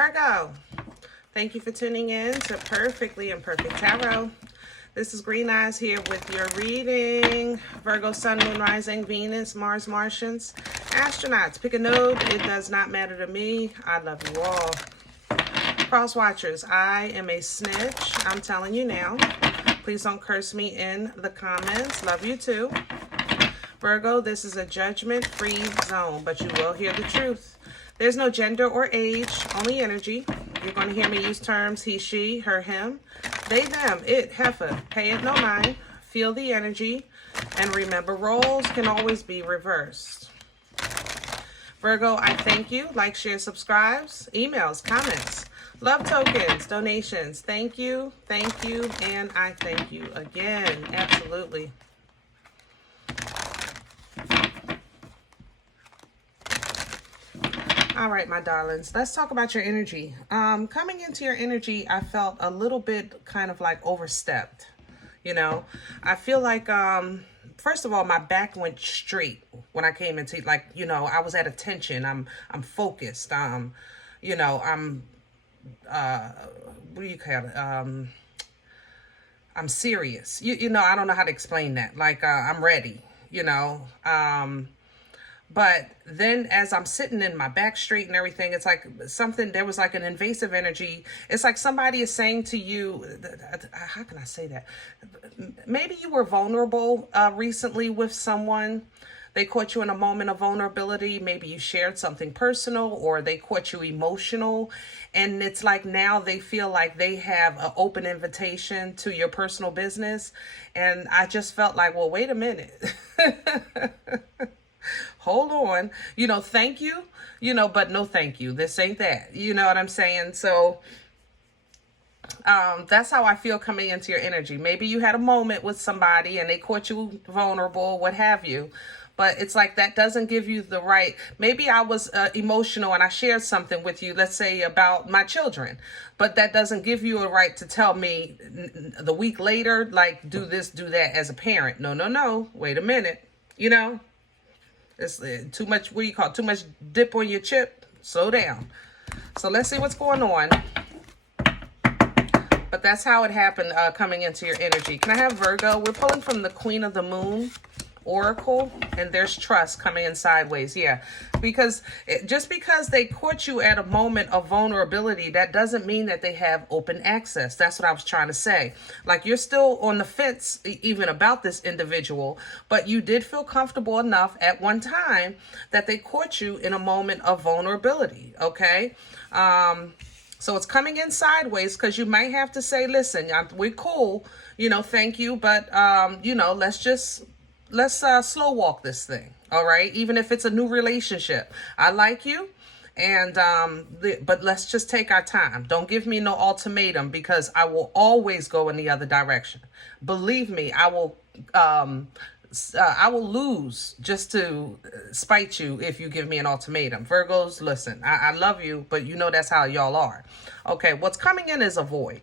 Virgo, thank you for tuning in to Perfectly Imperfect Tarot. This is Green Eyes here with your reading. Virgo, Sun, Moon, Rising, Venus, Mars, Martians, astronauts. Pick a node. It does not matter to me. I love you all. Cross watchers, I am a snitch. I'm telling you now. Please don't curse me in the comments. Love you too. Virgo, this is a judgment-free zone, but you will hear the truth. There's no gender or age, only energy. You're going to hear me use terms he, she, her, him, they, them, it, heifer. Pay it no mind. Feel the energy. And remember, roles can always be reversed. Virgo, I thank you. Like, share, subscribes, emails, comments, love tokens, donations. Thank you, and I thank you again. Absolutely. All right, my darlings, let's talk about your energy. Coming into your energy, I felt a little bit kind of like overstepped. You know, I feel like, first of all, my back went straight when I came into, like, you know, I was at attention. I'm focused. You know, what do you call it? I'm serious. You know, I don't know how to explain that. Like, I'm ready, you know. But then as I'm sitting in my back straight and everything, it's like something, there was like an invasive energy. It's like somebody is saying to you, how can I say that? Maybe you were vulnerable recently with someone. They caught you in a moment of vulnerability. Maybe you shared something personal, or they caught you emotional. And it's like now they feel like they have an open invitation to your personal business. And I just felt like, well, wait a minute. Hold on, you know, thank you, you know, but no thank you. This ain't that. You know what I'm saying? So that's how I feel coming into your energy. Maybe you had a moment with somebody and they caught you vulnerable, what have you. But it's like that doesn't give you the right. Maybe I was emotional and I shared something with you, let's say about my children. But that doesn't give you a right to tell me the week later, like, do this, do that as a parent. No. Wait a minute. You know? It's too much, what do you call it? Too much dip on your chip. Slow down. So let's see what's going on. But that's how it happened coming into your energy. Can I have Virgo? We're pulling from the Queen of the Moon Oracle, and there's trust coming in sideways. Yeah, because just because they caught you at a moment of vulnerability, that doesn't mean that they have open access. That's what I was trying to say. Like, you're still on the fence even about this individual, but you did feel comfortable enough at one time that they caught you in a moment of vulnerability. Okay. So it's coming in sideways because you might have to say, listen, we're cool, you know, thank you, but you know, let's slow walk this thing. All right. Even if it's a new relationship, I like you. And, but let's just take our time. Don't give me no ultimatum, because I will always go in the other direction. Believe me, I will lose just to spite you if you give me an ultimatum. Virgos, listen, I love you, but you know, that's how y'all are. Okay. What's coming in is a void.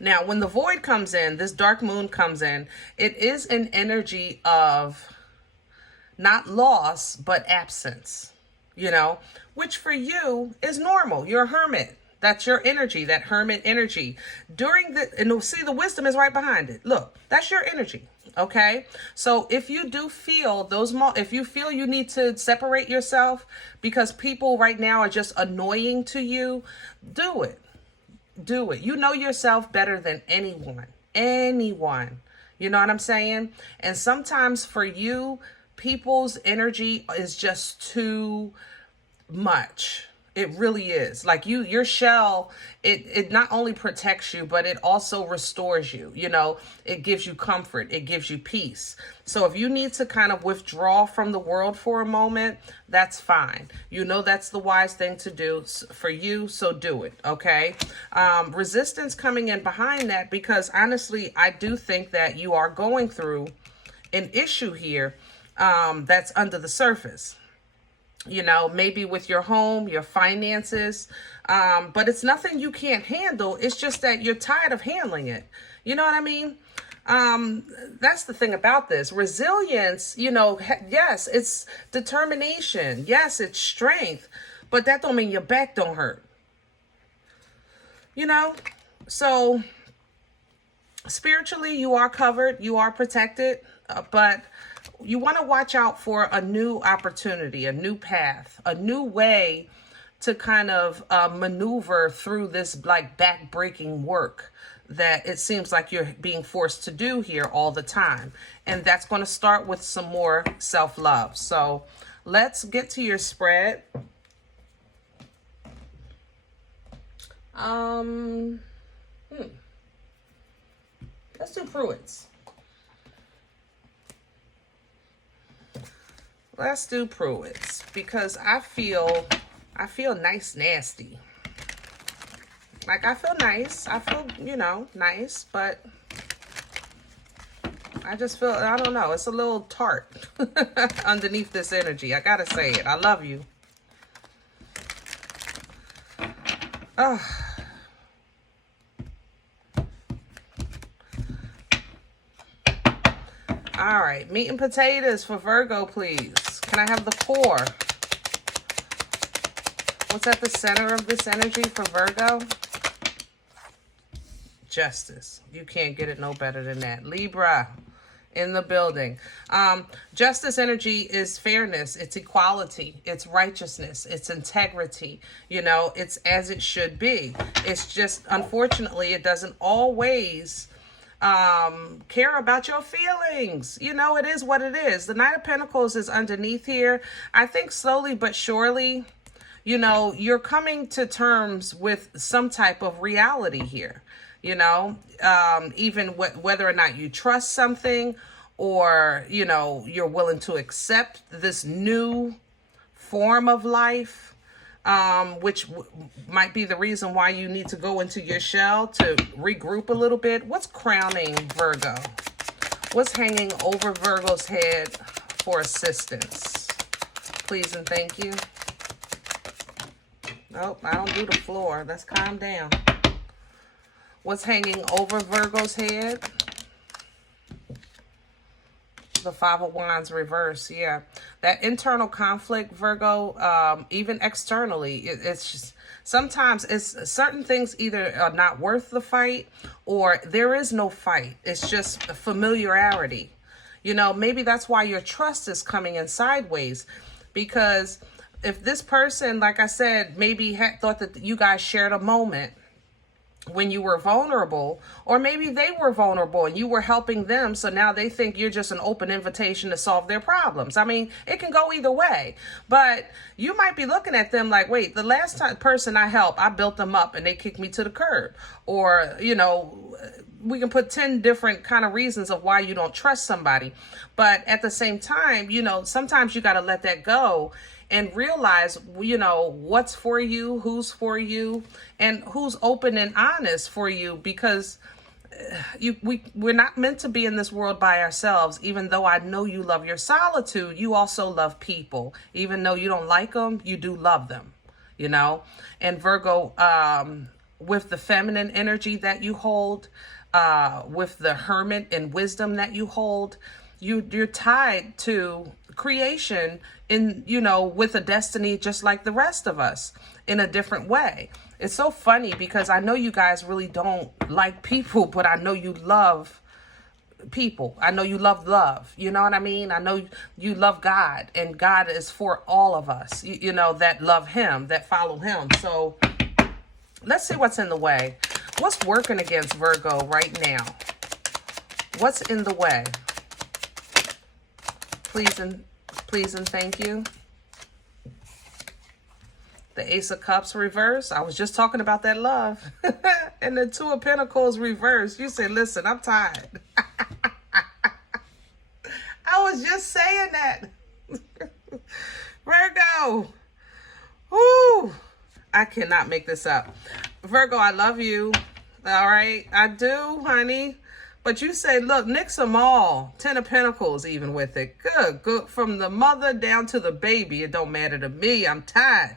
Now, when the void comes in, this dark moon comes in, it is an energy of not loss, but absence, you know, which for you is normal. You're a hermit. That's your energy, that hermit energy. And see, the wisdom is right behind it. Look, that's your energy. Okay. So if you do feel if you feel you need to separate yourself because people right now are just annoying to you, do it. Do it. You know yourself better than anyone. You know what I'm saying? And sometimes for you, people's energy is just too much. It really is. Like your shell, it not only protects you, but it also restores you. You know, it gives you comfort. It gives you peace. So if you need to kind of withdraw from the world for a moment, that's fine. You know, that's the wise thing to do for you. So do it. Okay. Resistance coming in behind that, because honestly, I do think that you are going through an issue here that's under the surface. You know, maybe with your home, your finances, but it's nothing you can't handle. It's just that you're tired of handling it. You know what I mean? That's the thing about this. Resilience, you know, yes, it's determination. Yes, it's strength. but that don't mean your back don't hurt. You know? So spiritually, you are covered, you are protected, but you want to watch out for a new opportunity, a new path, a new way to kind of maneuver through this like back-breaking work that it seems like you're being forced to do here all the time. And that's going to start with some more self-love. So let's get to your spread. Let's do Pruitt's. Let's do Pruitt's because I feel nice, nasty. Like I feel nice. I feel, you know, nice, but I just feel, I don't know, it's a little tart underneath this energy. I gotta say it. I love you. Oh. All right, meat and potatoes for Virgo, please. Can I have the 4? What's at the center of this energy for Virgo? Justice. You can't get it no better than that. Libra in the building. Justice energy is fairness. It's equality. It's righteousness. It's integrity. You know, it's as it should be. It's just, unfortunately, it doesn't always care about your feelings. You know, it is what it is. The Knight of Pentacles is underneath here. I think slowly but surely, you know, you're coming to terms with some type of reality here. You know, even whether or not you trust something or, you know, you're willing to accept this new form of life, which might be the reason why you need to go into your shell to regroup a little bit. What's crowning Virgo? What's hanging over Virgo's head for assistance? Please and thank you. Nope, I don't do the floor. Let's calm down. What's hanging over Virgo's head? The 5 of Wands reverse. Yeah. That internal conflict, Virgo, even externally, it's just, sometimes it's certain things either are not worth the fight or there is no fight. It's just familiarity. You know, maybe that's why your trust is coming in sideways, because if this person, like I said, maybe had thought that you guys shared a moment when you were vulnerable, or maybe they were vulnerable and you were helping them, so now they think you're just an open invitation to solve their problems. I mean, it can go either way, but you might be looking at them like, wait, the last person I helped, I built them up and they kicked me to the curb. Or, you know, we can put 10 different kind of reasons of why you don't trust somebody. But at the same time, you know, sometimes you got to let that go and realize, you know, what's for you, who's for you, and who's open and honest for you, because we're not meant to be in this world by ourselves. Even though I know you love your solitude, you also love people. Even though you don't like them, you do love them, you know. And Virgo, with the feminine energy that you hold, with the hermit and wisdom that you hold, you're tied to creation in, you know, with a destiny just like the rest of us in a different way. It's so funny because I know you guys really don't like people, but I know you love people. I know you love love. You know what I mean? I know you love God, and God is for all of us, you know, that love him, that follow him. So let's see what's in the way. What's working against Virgo right now? What's in the way? Please and thank you. The Ace of Cups reverse. I was just talking about that love. And the 2 of Pentacles reverse. You say, listen, I'm tired. I was just saying that. Virgo. Woo. I cannot make this up. Virgo, I love you. All right. I do, honey. But you say, look, nix them all. 10 of Pentacles even with it. Good. From the mother down to the baby. It don't matter to me. I'm tired.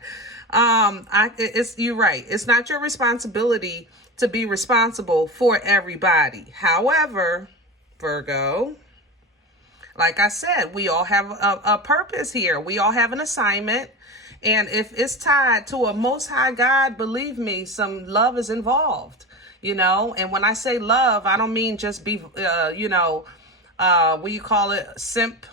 You're right. It's not your responsibility to be responsible for everybody. However, Virgo, like I said, we all have a purpose here. We all have an assignment. And if it's tied to a most high God, believe me, some love is involved, And when I say love, I don't mean just be, what do you call it? Simp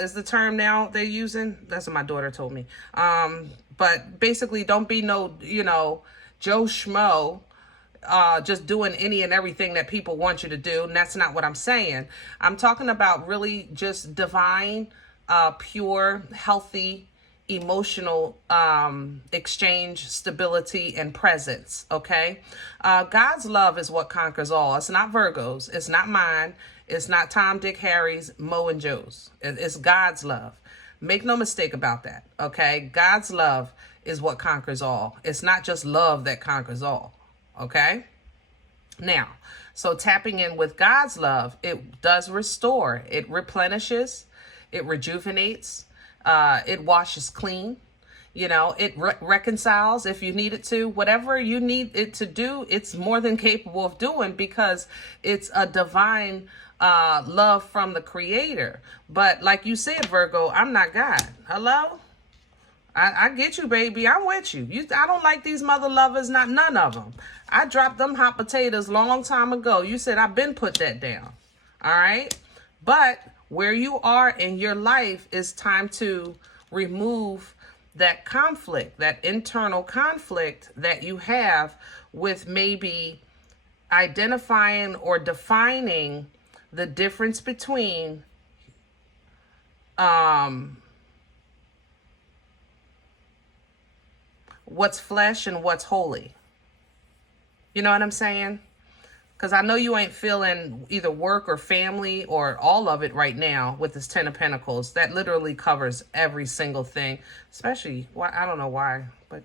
is the term now they're using. That's what my daughter told me. But basically, don't be no, Joe Schmo, just doing any and everything that people want you to do. And that's not what I'm saying. I'm talking about really just divine, pure, healthy, emotional exchange, stability, and presence. Okay. God's love is what conquers all. It's not Virgo's. It's not mine. It's not Tom, Dick, Harry's, Mo, and Joe's. It's God's love. Make no mistake about that. Okay. God's love is what conquers all. It's not just love that conquers all. Okay. Now, so tapping in with God's love, it does restore. It replenishes. It rejuvenates. It washes clean. It reconciles if you need it to. Whatever you need it to do, it's more than capable of doing because it's a divine love from the Creator. But like you said, Virgo, I'm not God. Hello? I get you, baby. I'm with you. I don't like these mother lovers, not none of them. I dropped them hot potatoes long time ago. You said I've been put that down. All right? But where you are in your life is time to remove that conflict, that internal conflict that you have with maybe identifying or defining the difference between what's flesh and what's holy. You know what I'm saying? Because I know you ain't feeling either work or family or all of it right now with this Ten of Pentacles. That literally covers every single thing. Especially, I don't know why, but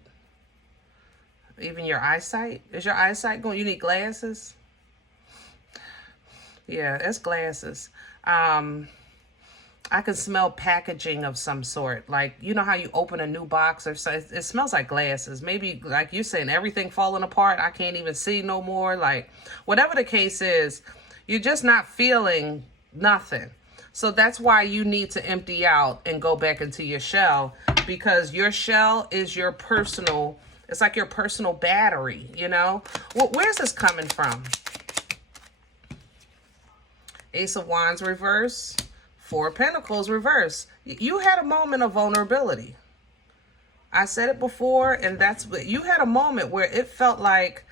even your eyesight. Is your eyesight going? You need glasses? Yeah, it's glasses. I can smell packaging of some sort. Like, you know how you open a new box or so, it smells like glasses. Maybe like you saying everything falling apart. I can't even see no more. Like, whatever the case is, you're just not feeling nothing. So that's why you need to empty out and go back into your shell, because your shell is your personal, it's like your personal battery, Where's this coming from? Ace of Wands reverse. Four of Pentacles reverse. You had a moment of vulnerability. I said it before, and that's what you had a moment where it felt like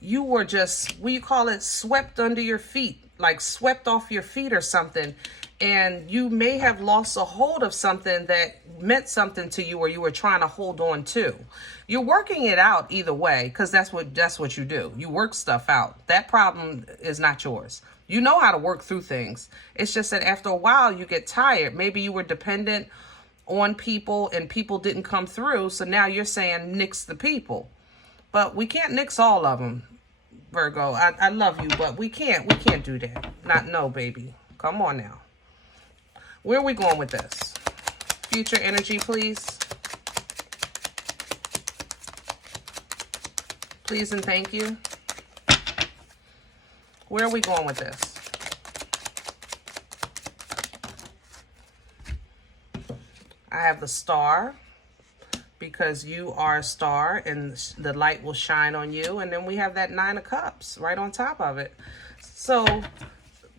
you were just, what do you call it, swept under your feet, like swept off your feet or something. And you may have lost a hold of something that meant something to you or you were trying to hold on to. You're working it out either way, because that's what you do. You work stuff out. That problem is not yours. You know how to work through things. It's just that after a while you get tired. Maybe you were dependent on people and people didn't come through. So now you're saying nix the people. But we can't nix all of them, Virgo. I love you, but we can't do that. No, baby. Come on now. Where are we going with this? Future energy, please. Please and thank you. Where are we going with this? I have the Star, because you are a star and the light will shine on you. And then we have that Nine of Cups right on top of it. So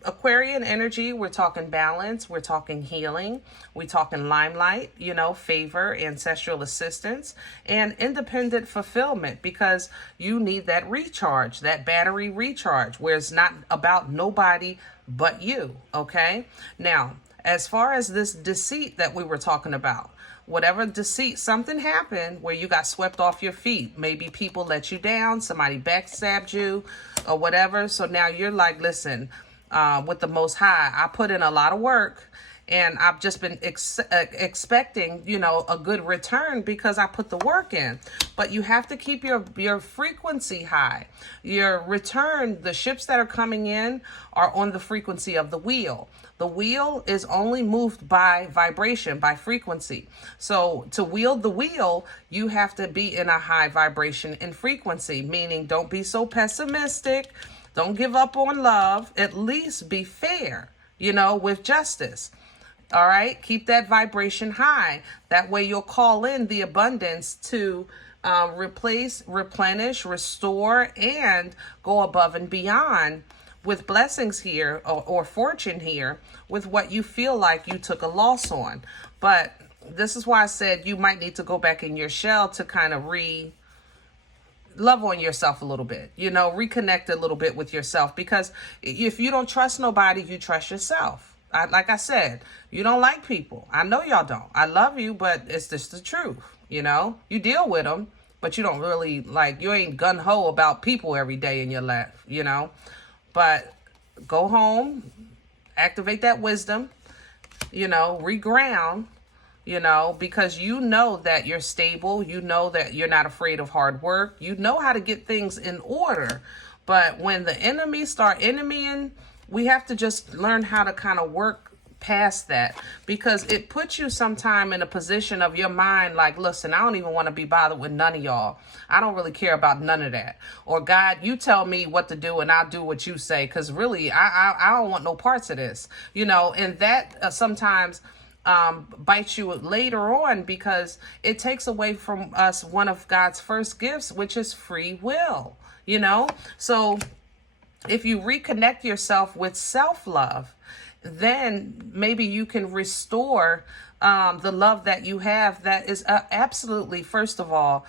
Aquarian energy, we're talking balance, we're talking healing, we're talking limelight, favor, ancestral assistance, and independent fulfillment, because you need that recharge, that battery recharge, where it's not about nobody but you, okay? Now, as far as this deceit that we were talking about, whatever deceit, something happened where you got swept off your feet. Maybe people let you down, somebody backstabbed you or whatever. So now you're like, listen, with the Most High, I put in a lot of work and I've just been expecting, a good return because I put the work in. But you have to keep your frequency high. Your return, the ships that are coming in are on the frequency of the wheel. The wheel is only moved by vibration, by frequency. So to wield the wheel, you have to be in a high vibration and frequency, meaning don't be so pessimistic. Don't give up on love. At least be fair, with justice. All right. Keep that vibration high. That way you'll call in the abundance to replace, replenish, restore, and go above and beyond with blessings here or fortune here with what you feel like you took a loss on. But this is why I said you might need to go back in your shell to kind of love on yourself a little bit, reconnect a little bit with yourself, because if you don't trust nobody, you trust yourself. Like I said, you don't like people. I know y'all don't. I love you, but it's just the truth. You deal with them, but you don't really you ain't gung-ho about people every day in your life, but go home, activate that wisdom, reground, because that you're stable, that you're not afraid of hard work, how to get things in order. But when the enemies start enemying, we have to just learn how to kind of work past that, because it puts you sometime in a position of your mind like, listen, I don't even want to be bothered with none of y'all. I don't really care about none of that. Or God, you tell me what to do and I'll do what you say, because really I don't want no parts of this, and that sometimes bites you later on, because it takes away from us one of God's first gifts, which is free will, So if you reconnect yourself with self-love, then maybe you can restore the love that you have that is absolutely, first of all,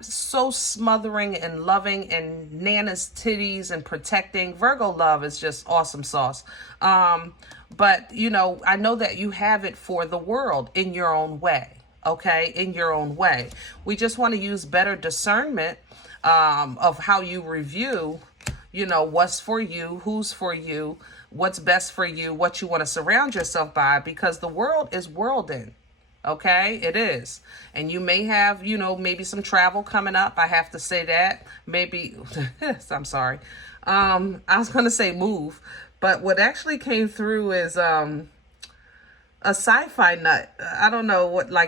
so smothering and loving and Nana's titties and protecting. Virgo love is just awesome sauce. But, I know that you have it for the world in your own way. Okay, in your own way. We just want to use better discernment of how you review what's for you, who's for you, what's best for you, what you want to surround yourself by, because the world is worlding. Okay, it is. And you may have, maybe some travel coming up. I have to say that. Maybe, I'm sorry. I was going to say move, but what actually came through is a sci-fi nut. I don't know what, I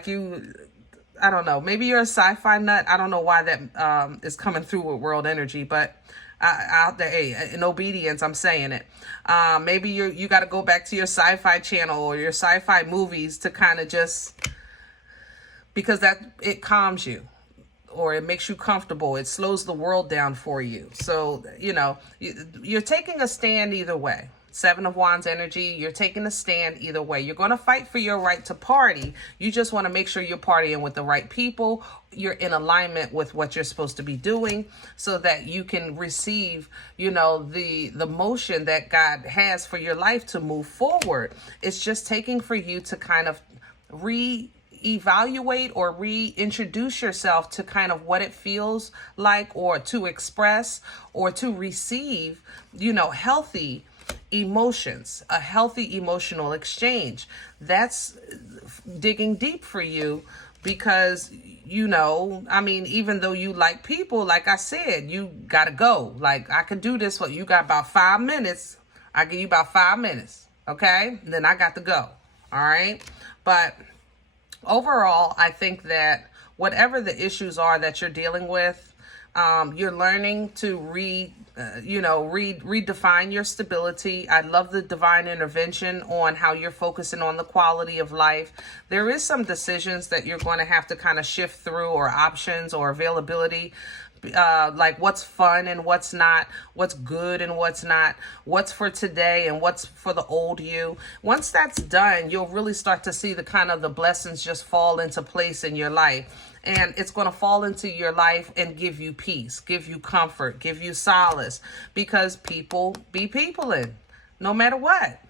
don't know. Maybe you're a sci-fi nut. I don't know why that is coming through with world energy, but out there, hey, in obedience, I'm saying it. Maybe you got to go back to your sci-fi channel or your sci-fi movies to kind of just, because it calms you or it makes you comfortable. It slows the world down for you. So, you're taking a stand either way. Seven of Wands energy, you're taking a stand either way. You're going to fight for your right to party. You just want to make sure you're partying with the right people. You're in alignment with what you're supposed to be doing so that you can receive, the motion that God has for your life to move forward. It's just taking for you to kind of reevaluate or reintroduce yourself to kind of what it feels like, or to express or to receive, healthy emotions, a healthy emotional exchange. That's digging deep for you, because even though you like people, like I said, you gotta go. I could do this, you got about 5 minutes. I give you about 5 minutes, okay? And then I got to go. All right. But overall, I think that whatever the issues are that you're dealing with, you're learning to redefine your stability. I love the divine intervention on how you're focusing on the quality of life. There is some decisions that you're going to have to kind of shift through, or options or availability, like what's fun and what's not, what's good and what's not, what's for today and what's for the old you. Once that's done, you'll really start to see the blessings just fall into place in your life. And it's going to fall into your life and give you peace, give you comfort, give you solace, because people be peopling no matter what,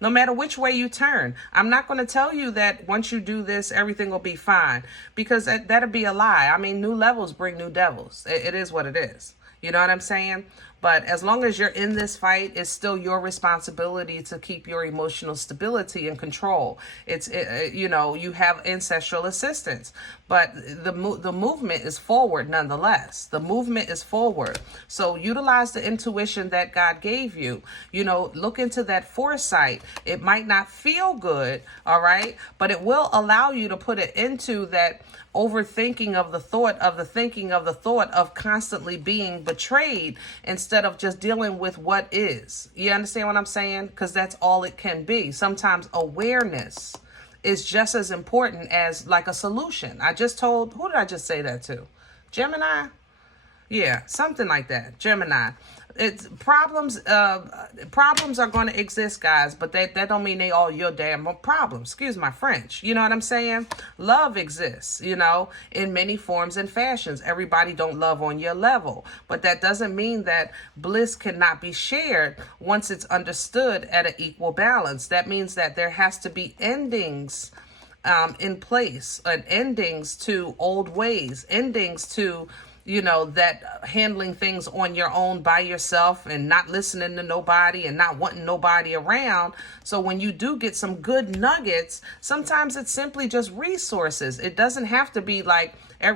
no matter which way you turn. I'm not going to tell you that once you do this, everything will be fine, because that'd be a lie. I mean, new levels bring new devils. It is what it is. You know what I'm saying? But as long as you're in this fight, it's still your responsibility to keep your emotional stability and control. You have ancestral assistance, but the movement is forward nonetheless. The movement is forward. So utilize the intuition that God gave you. Look into that foresight. It might not feel good, all right, but it will allow you to put it into that overthinking of the thought of the thinking of the thought of constantly being betrayed, instead instead of just dealing with what is. You understand what I'm saying? Because that's all it can be. Sometimes awareness is just as important as like a solution. I just told, who did I just say that to? Gemini? Yeah, something like that. Gemini. It's problems. Problems are going to exist, guys, but that don't mean they all your damn problems. Excuse my French. You know what I'm saying? Love exists, you know, in many forms and fashions. Everybody don't love on your level, but that doesn't mean that bliss cannot be shared once it's understood at an equal balance. That means that there has to be endings in place, and endings to old ways, endings to, you know, that handling things on your own by yourself and not listening to nobody and not wanting nobody around. So when you do get some good nuggets, sometimes it's simply just resources. It doesn't have to be like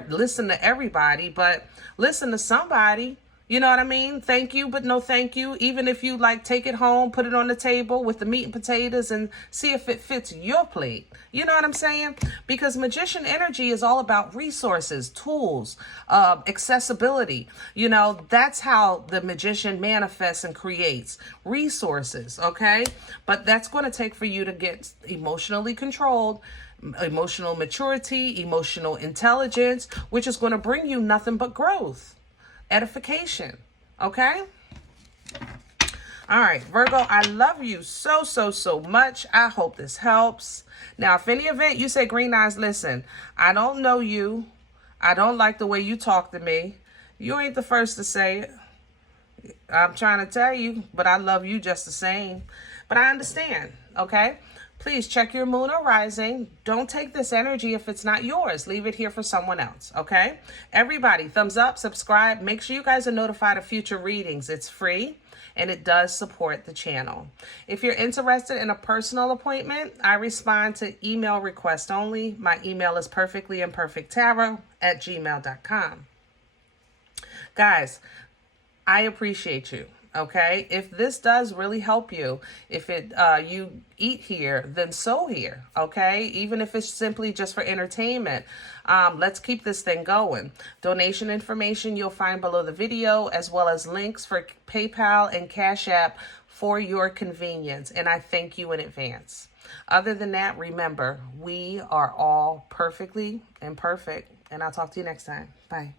listen to everybody, but listen to somebody. You know what I mean? Thank you, but no thank you. Even if you like take it home, put it on the table with the meat and potatoes and see if it fits your plate. You know what I'm saying? Because magician energy is all about resources, tools, accessibility. You know, that's how the magician manifests and creates resources, okay? But that's going to take for you to get emotionally controlled, emotional maturity, emotional intelligence, which is going to bring you nothing but growth. Edification. Okay? All right, Virgo, I love you so much. I hope this helps. Now, if any event you say, Green Eyes, listen, I don't know you. I don't like the way you talk to me. You ain't the first to say it. I'm trying to tell you, but I love you just the same. But I understand, okay? Please check your moon or rising. Don't take this energy if it's not yours. Leave it here for someone else, okay? Everybody, thumbs up, subscribe. Make sure you guys are notified of future readings. It's free, and it does support the channel. If you're interested in a personal appointment, I respond to email request only. My email is perfectlyimperfecttarot@gmail.com. Guys, I appreciate you. Okay, if this does really help you, if it you eat here, then sow here. Okay, even if it's simply just for entertainment, let's keep this thing going. Donation information you'll find below the video, as well as links for PayPal and Cash App for your convenience. And I thank you in advance. Other than that, remember, we are all perfectly imperfect. And I'll talk to you next time. Bye.